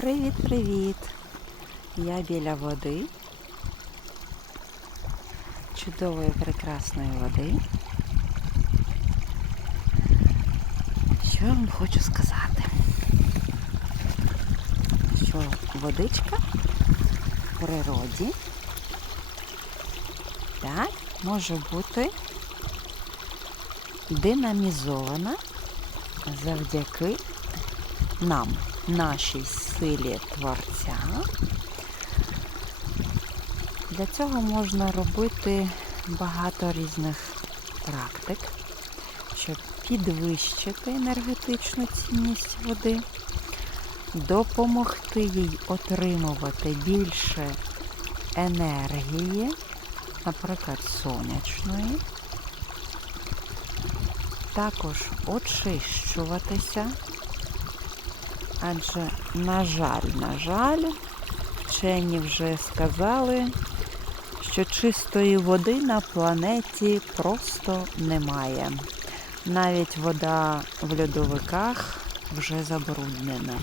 Привіт-привіт! Я біля води. Чудової прекрасної води. Що я вам хочу сказати? Що водичка в природі так, може бути динамізована завдяки нам, нашій силі творця. Для цього можна робити багато різних практик, щоб підвищити енергетичну цінність води, допомогти їй отримувати більше енергії, наприклад, сонячної, також очищуватися. Адже, на жаль, на жаль, вчені вже сказали, що чистої води на планеті просто немає. Навіть вода в льодовиках вже забруднена.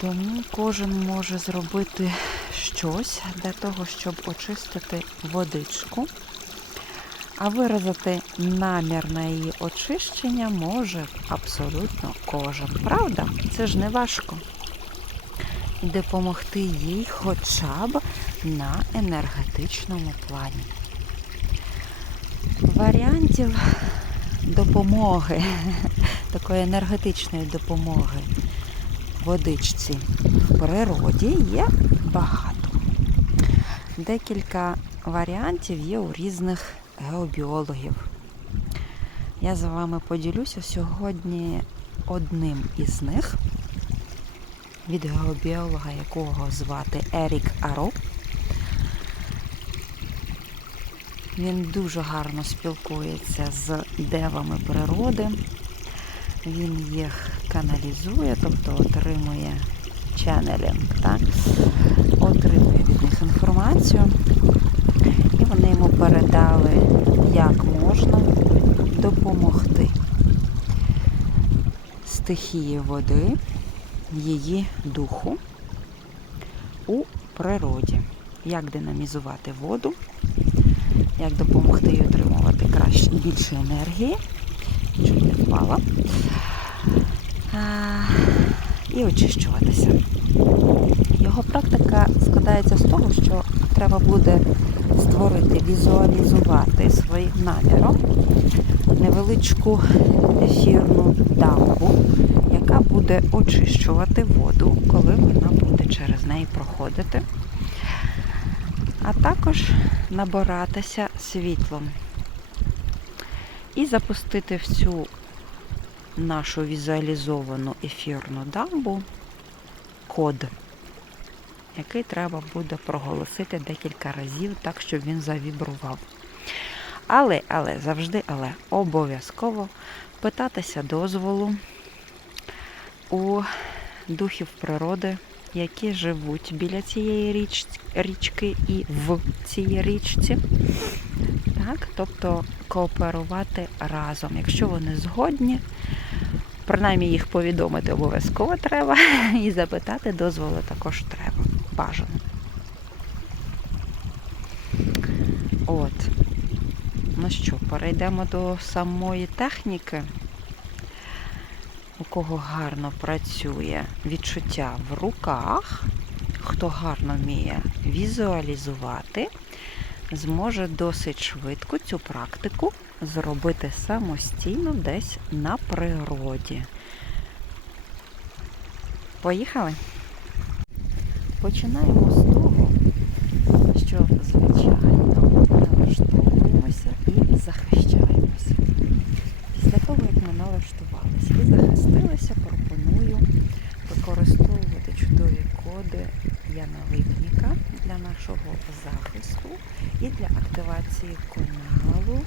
Тому кожен може зробити щось для того, щоб очистити водичку. А виразити намір на її очищення може абсолютно кожен. Правда? Це ж не важко. Допомогти їй хоча б на енергетичному плані. Варіантів допомоги, такої енергетичної допомоги водичці в природі є багато. Декілька варіантів є у різних геобіологів. Я з вами поділюся сьогодні одним із них, від геобіолога, якого звати Ерік Аро. Він дуже гарно спілкується з девами природи. Він їх каналізує, тобто отримує ченелінг, так? отримує від них інформацію. І вони йому передали, як можна допомогти стихії води, її духу у природі. Як динамізувати воду, як допомогти їй отримувати краще більше енергії, чуть не впала, і очищуватися. Його практика складається з того, що треба буде створити, візуалізувати своїм наміром невеличку ефірну дамбу, яка буде очищувати воду, коли вона буде через неї проходити, а також набиратися світлом і запустити в цю нашу візуалізовану ефірну дамбу код який треба буде проголосити декілька разів, так, щоб він завібрував. Але, але, завжди, але обов'язково питатися дозволу у духів природи, які живуть біля цієї річ, річки і в цій річці. Так, Тобто кооперувати разом. Якщо вони згодні, принаймні їх повідомити обов'язково треба, і запитати дозволу також треба бажано. От. Ну що, перейдемо до самої техніки. У кого гарно працює відчуття в руках, хто гарно вміє візуалізувати, зможе досить швидко цю практику зробити самостійно десь на природі. Поїхали? Починаємо з того, що, звичайно, налаштовуємося і захищаємося. Після того, як ми налаштувалися і захистилися, пропоную використовувати чудові коди Яна Липніка для нашого захисту і для активації каналу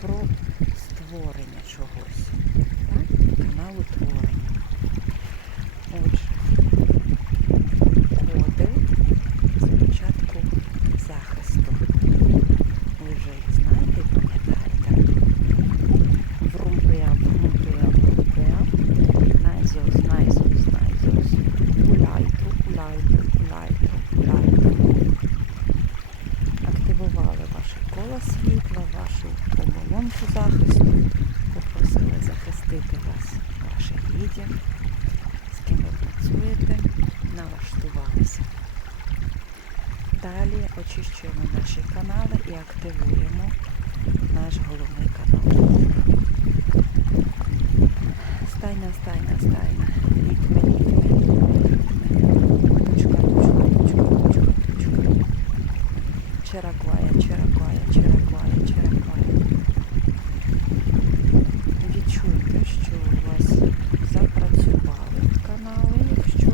про створення чогось. Так? Каналу творення. Отже, коди спочатку захисту. Ви вже їх знаєте і пам'ятаєте. Врумпеа, врумпеа, врумпеа. Найзос, найзос, найзос. заслонку захисту. Попросили захистити вас ваших дітів, з ким ви працюєте, налаштувалися. Далі очищуємо наші канали і активуємо наш головний канал. Стайна, стайна, стайна. Рітме, рітме, рітме, рітме. Тучка, тучка, тучка, тучка, тучка. Чераквая, чераквая, чераквая, чераквая. Відчуйте, що у вас запрацювали канали, якщо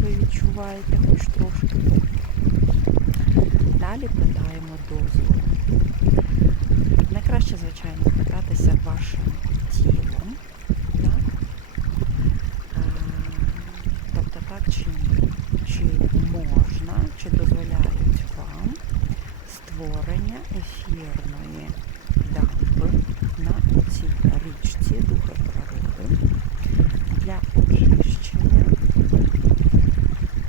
ви відчуваєте хоч трошки. Далі питаємо дозволу. Найкраще, звичайно, питатися вашим тілом. Так? А, тобто так чи ні? Чи можна, чи дозволяють вам створення ефірної дамби на цій річці Духа природи для очищення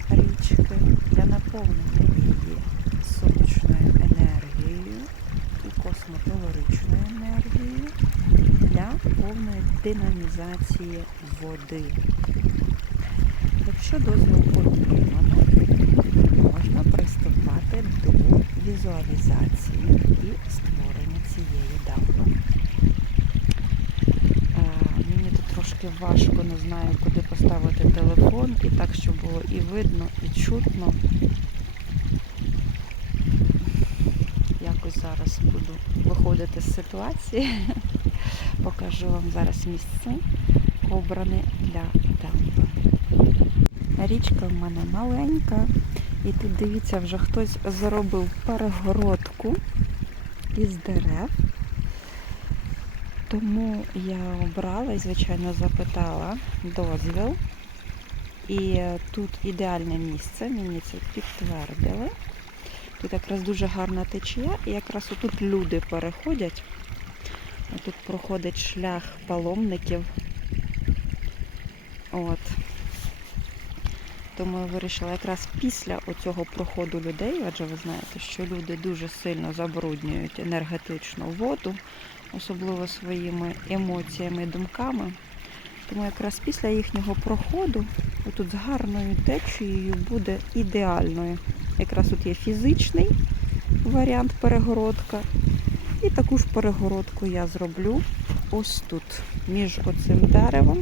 річки, для наповнення її сонячною енергією і космотелоричною енергією для повної динамізації води. Якщо дозвіл отримано, можна приступати до візуалізації і створення цієї дамби. Мені тут трошки важко, не знаю, куди поставити телефон, і так, щоб було і видно, і чутно. Якось зараз буду виходити з ситуації. Покажу вам зараз місце, обране для дамби. Річка в мене маленька, і тут дивіться, вже хтось зробив перегородку із дерев. Тому я обрала і, звичайно, запитала дозвіл. І тут ідеальне місце, мені це підтвердили. Тут якраз дуже гарна течія, і якраз отут люди переходять. Тут проходить шлях паломників. От. Тому я вирішила якраз після оцього проходу людей, адже ви знаєте, що люди дуже сильно забруднюють енергетичну воду, особливо своїми емоціями і думками. Тому якраз після їхнього проходу, отут з гарною течією буде ідеальною. Якраз тут є фізичний варіант перегородка. І таку ж перегородку я зроблю ось тут, між оцим деревом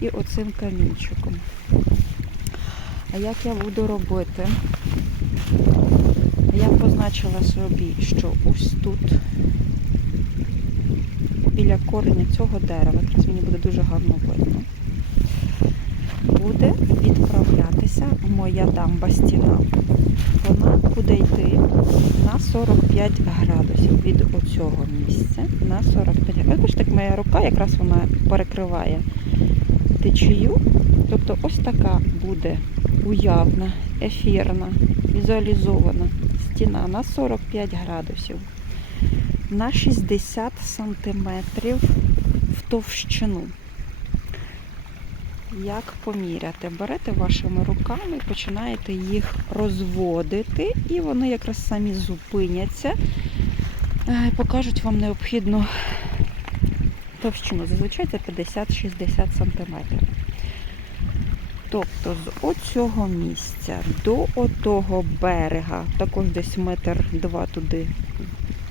і оцим камінчиком. А як я буду робити? Я позначила собі, що ось тут, біля кореня цього дерева, якраз мені буде дуже гарно видно, буде відправлятися моя дамба стіна. Вона буде йти на 45 градусів від оцього місця на 45 градусів. Бачите, як моя рука якраз вона перекриває течію. Тобто ось така буде уявна, ефірна, візуалізована стіна на 45 градусів, на 60 сантиметрів в товщину. Як поміряти? Берете вашими руками і починаєте їх розводити, і вони якраз самі зупиняться е, покажуть вам необхідну товщину. Зазвичай це 50-60 сантиметрів. Тобто з оцього місця до отого берега, також десь метр два туди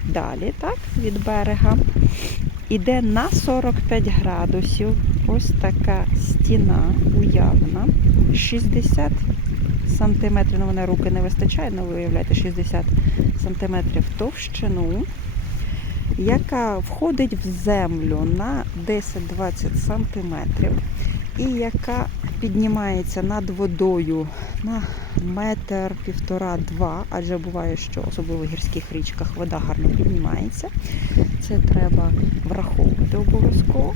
далі, так, від берега, іде на 45 градусів ось така стіна уявна, 60 сантиметрів, ну мене руки не вистачає, ну ви уявляєте, 60 сантиметрів товщину, яка входить в землю на 10-20 сантиметрів і яка піднімається над водою на метр, півтора-два, адже буває, що особливо в гірських річках вода гарно піднімається. Це треба враховувати обов'язково.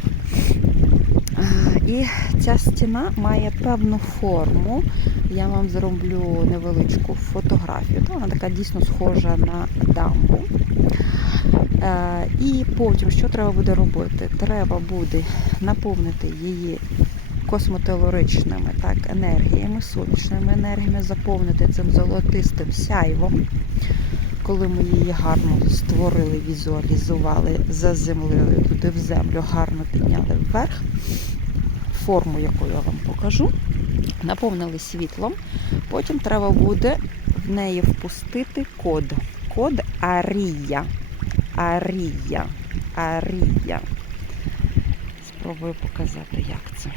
І ця стіна має певну форму. Я вам зроблю невеличку фотографію. Вона така дійсно схожа на дамбу. Е, І потім, що треба буде робити? Треба буде наповнити її космотелоричними так, енергіями, сонячними енергіями, заповнити цим золотистим сяйвом. Коли ми її гарно створили, візуалізували, заземлили туди в землю, гарно підняли вверх, форму, яку я вам покажу, наповнили світлом. Потім треба буде в неї впустити код. Код Арія. Арія. Арія. Спробую показати, як це.